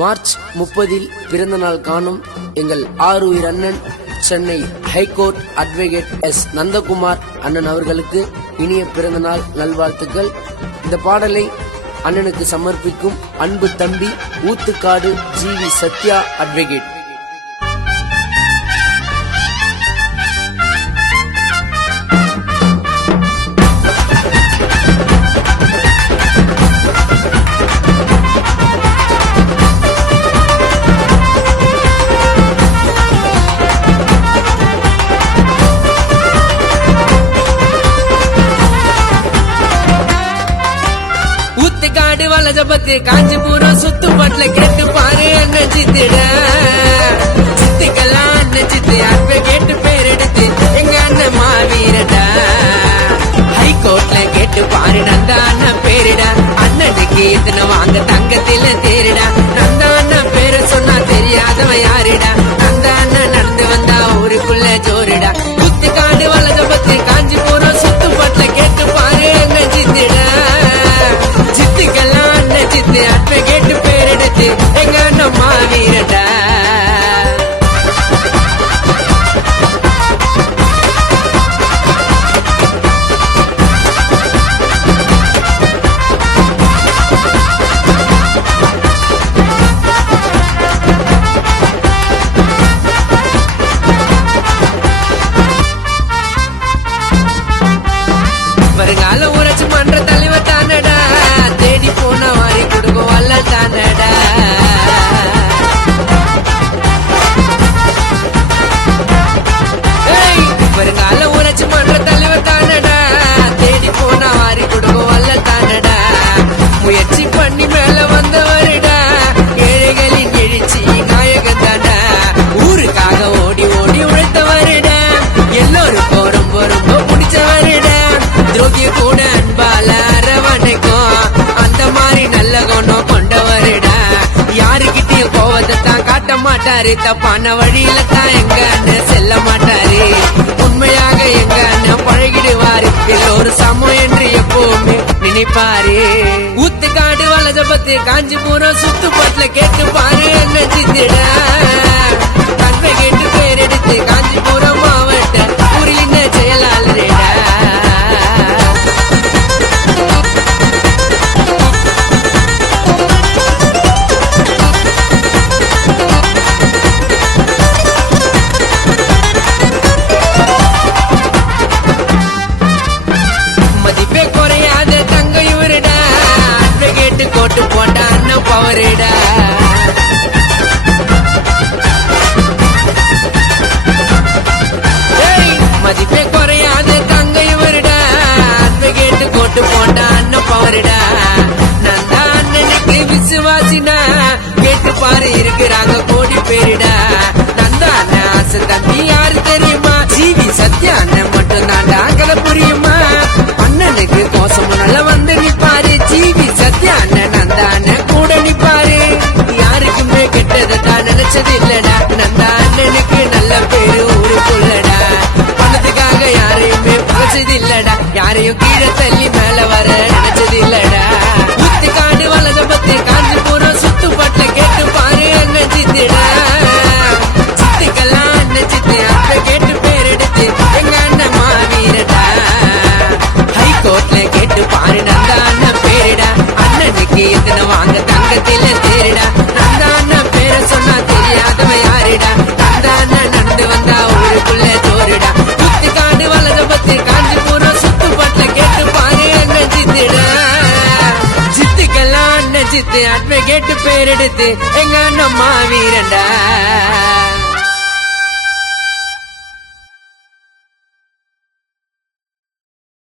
March 30 பிறந்த நாள் காணும் எங்கள் ஆருயிர் அண்ணன் Chennai high court advocate S Nandakumar அண்ணன் அவர்களுக்கு இனிய பிறந்த நாள் நல்வாழ்த்துக்கள். இந்த பாடலை அண்ணனுக்கு சமர்ப்பிக்கும் அன்பு தம்பி ஊத்துக்காடு ஜிவி சத்யா அட்வொகேட். ஊத்துக்காடு வலஜபத்து காஞ்சிபுரம் சுத்துப்பட்டுல கேட்டு பாரு அண்ணன் சித்திட சித்திக்கெல்லாம் அண்ணன் சித்தி அட்வொகேட் பேர் எடுத்து எங்க அண்ணன் மாவீரடா. ஹைகோர்ட்ல கேட்டு பாரு நந்தா அண்ணன் பேருடா. அண்ணனுக்கு எத்தனை வாங்க தங்கத்தில தேருடா. நந்தா அண்ணன் பேரு சொன்னா தெரியாதவன் யாருடா. நந்தா அண்ணன் நடந்து வந்தா ஊருக்குள்ள ஜோருடா. ஊத்துக்காடு வலஜபத்து காஞ்சிபுரம் சுத்துப்பட்டுல கேட்டு பாரு அண்ணன் சித்திட சித்திக்கெல்லாம் அண்ணன் சித்தி அட்வொகேட் பேர் எடுத்து எங்க அண்ணன் மாவீரடா. வருங்கால ஊராட்சி மன்ற தலைவர் தானடா. தேடி போன வாரி கொடுக்கும் வல்ல தானடா. வருங்கால ஊராட்சி மன்ற தலைவர் தானடா. தேடி போன வாரி கொடுக்கும் வல்ல தானடா. முயற்சி பண்ணி மேல வந்தவருடா. ஏழைகளின் எழுச்சி நாயகன் தாண்டா. ஊருக்காக ஓடி ஓடி உழைத்தவருடா. எல்லோருக்கும் ரொம்ப ரொம்ப பிடிச்சவருடா. துரோகிய கூட அன்பால அரவணைக்கும் அந்த மாதிரி நல்ல குணம் கொண்டவருடா. யாருக்கிட்டையும் கோவத்தை தான் காட்ட மாட்டாரு. தப்பான வழியில தான் எங்க அண்ணன் செல்ல மாட்டாரு. உண்மையாக எங்க அண்ணன் பழகிடுவாரு. எல்லோரும் சமம் என்று எப்பவுமே நினைப்பாரு. ஊத்துக்காடு வலஜபத்து காஞ்சிபுரம் சுத்துப்பட்டுல கேட்டு பாரு அண்ணன் சித்திட அட்வொகேட் பேர் எடுத்து காஞ்சிபுரம் மாவட்ட ஊரின் செயலாளரேடா. மதிப்பே குறையாத தங்க இவருடா. அட்வொகேட் கோட்டு போட்ட அண்ணன் பவருடா. மதிப்பே குறையாத தங்க இவருடா. அட்வொகேட் கோட்டு போட்ட அண்ணன் பவருடா. நந்தா அண்ணனுக்கு விசுவாசினா கேட்டு பாரு இருக்கிறாங்க கோடி பேருடா. நந்தா அண்ணன் ஆசை தம்பி யாரு தெரியுமா? ஜிவி சத்யா அண்ணன் மட்டும் தாண்டா கதை புரியுமா? அண்ணனுக்கு கோசம் நல்ல வந்து நிப்பாரு. ஜிவி சத்யா அண்ணன் நந்தா அண்ணன் கூட நிப்பாரு. யாருக்குமே கெட்டதை தான் நினைச்சது இல்லடா. நந்தா அண்ணனுக்கு நல்ல பேரு ஊருக்குள்ளடா. பணத்துக்காக யாரையுமே பழச்சது இல்லடா. யாரையும் கீழே தள்ளி மேல வர நினைச்சது இல்லடா. ஊத்துக்காடு வலஜபத்து காஞ்சிபுரம் சுத்துப்பட்டுல கேட்டு பாரு அண்ணன் சித்திட சித்திக்கெல்லாம் அண்ணன் சித்தி அட்வொகேட் பேர் எடுத்து எங்க அண்ணன் மாவீரடா. ஹைகோர்ட்ல கேட்டு பாரு நந்தா அண்ணன் பேருடா. அண்ணனுக்கு எத்தனை வாங்க தங்கத்தில தேருடா. நந்தா அண்ணன் பேரை சொன்னா தெரியாதவன் யாருடா. நந்தா அண்ணன் நடந்து வந்தா ஊருக்குள்ள ஜோருடா. ஊத்துக்காடு வலஜபத்து காஞ்சிபுரம் சுத்துப்பட்டுல கேட்டு பாரு அண்ணன் சித்திட சித்திக்கெல்லாம் அண்ணன் சித்தி அட்வொகேட் பேர் எடுத்து எங்க அண்ணன் மாவீரண்டா.